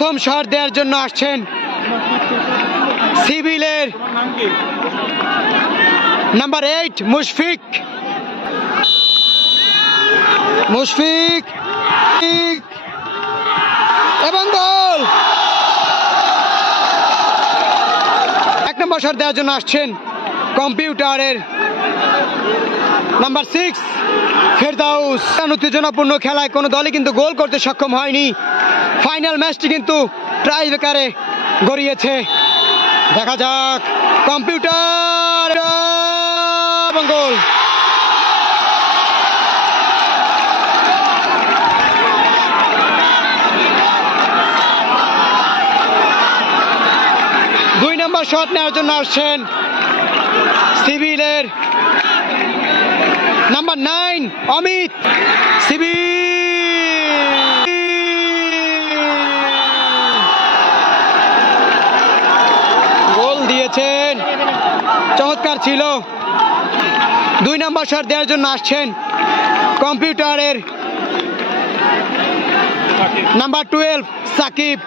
প্রথম শট দেওয়ার জন্য আসছেন সিভিলের নাম্বার 8 মুশফিক। এবং গোল। 1 নম্বর শট দেওয়ার জন্য আসছেন কম্পিউটারের নাম্বার 6 ফেরদাউস। উত্তেজনাপূর্ণ খেলায় কোনো দলই কিন্তু গোল করতে সক্ষম হয়নি। ফাইনাল ম্যাচটি কিন্তু ট্রাই ব্রেকারে গড়িয়েছে। দেখা যাক কম্পিউটার এবং গোল। দুই নম্বর শট নেওয়ার জন্য আসছেন সিভিলের নাম্বার 9 অমিত। গোল দিয়েছেন, চমৎকার ছিল। 2 নম্বর শট দেওয়ার জন্য আসছেন কম্পিউটারের নাম্বার 12 সাকিব।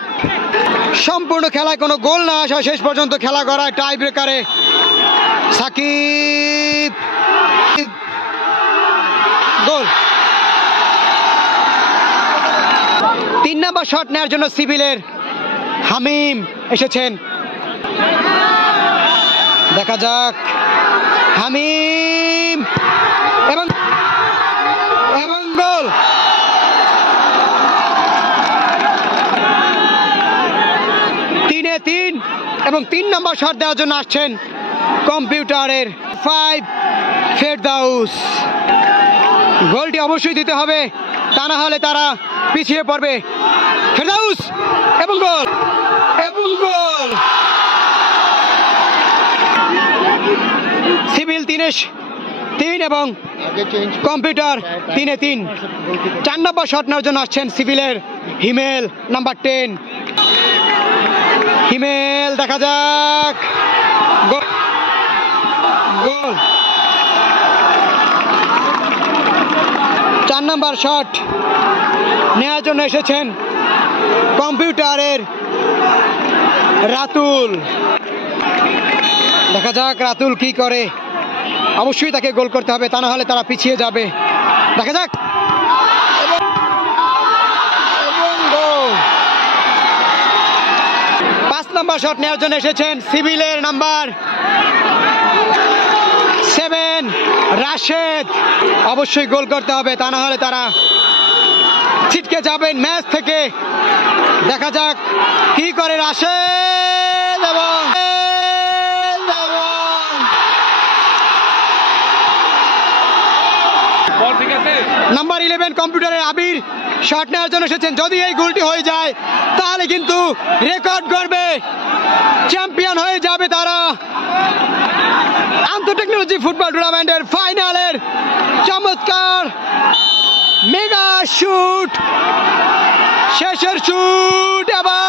সম্পূর্ণ খেলায় কোনো গোল না আসা শেষ পর্যন্ত খেলা গড়ায় টাই ব্রেকারে সাকিব গোল। 3 নম্বর শট নেওয়ার জন্য সিভিলের হামিম এসেছেন। দেখা যাক হামিম এবং গোল। 3-3 এবং 3 নম্বর শট দেওয়ার জন্য আসছেন কম্পিউটারের 5 ফেরদাউস। গোলটি অবশ্যই দিতে হবে, তা না হলে তারা পিছিয়ে পড়বে। ফেরদাউস এবং গোল। সিভিল 3 এবং কম্পিউটার 3-3। 4 নম্বর শট নেওয়ার জন্য আসছেন সিভিলের হিমেল নাম্বার 10। হিমেল, দেখা যাক গোল। 4 নম্বর শট নেওয়ার জন্য এসেছেন কম্পিউটারের রাতুল। দেখা যাক রাতুল কি করে। অবশ্যই তাকে গোল করতে হবে, তা না হলে তারা পিছিয়ে যাবে। দেখা যাক 5 নম্বর শট নেওয়ার জন্য এসেছেন সিভিলের নাম্বার 7 রাশেদ। অবশ্যই গোল করতে হবে, তা না হলে তারা ছিটকে যাবেন ম্যাচ থেকে। দেখা যাক কি করে রাশেদ এবং নাম্বার 11 কম্পিউটারের আবির শট নেওয়ার জন্য এসেছেন। যদি এই গোলটি হয়ে যায় তাহলে কিন্তু রেকর্ড করবে, চ্যাম্পিয়ন হয়ে যাবে তারা। আন্তঃটেকনোলজি ফুটবল টুর্নামেন্টের ফাইনালের চমৎকার মেগা শুট, শেষের শুট এবং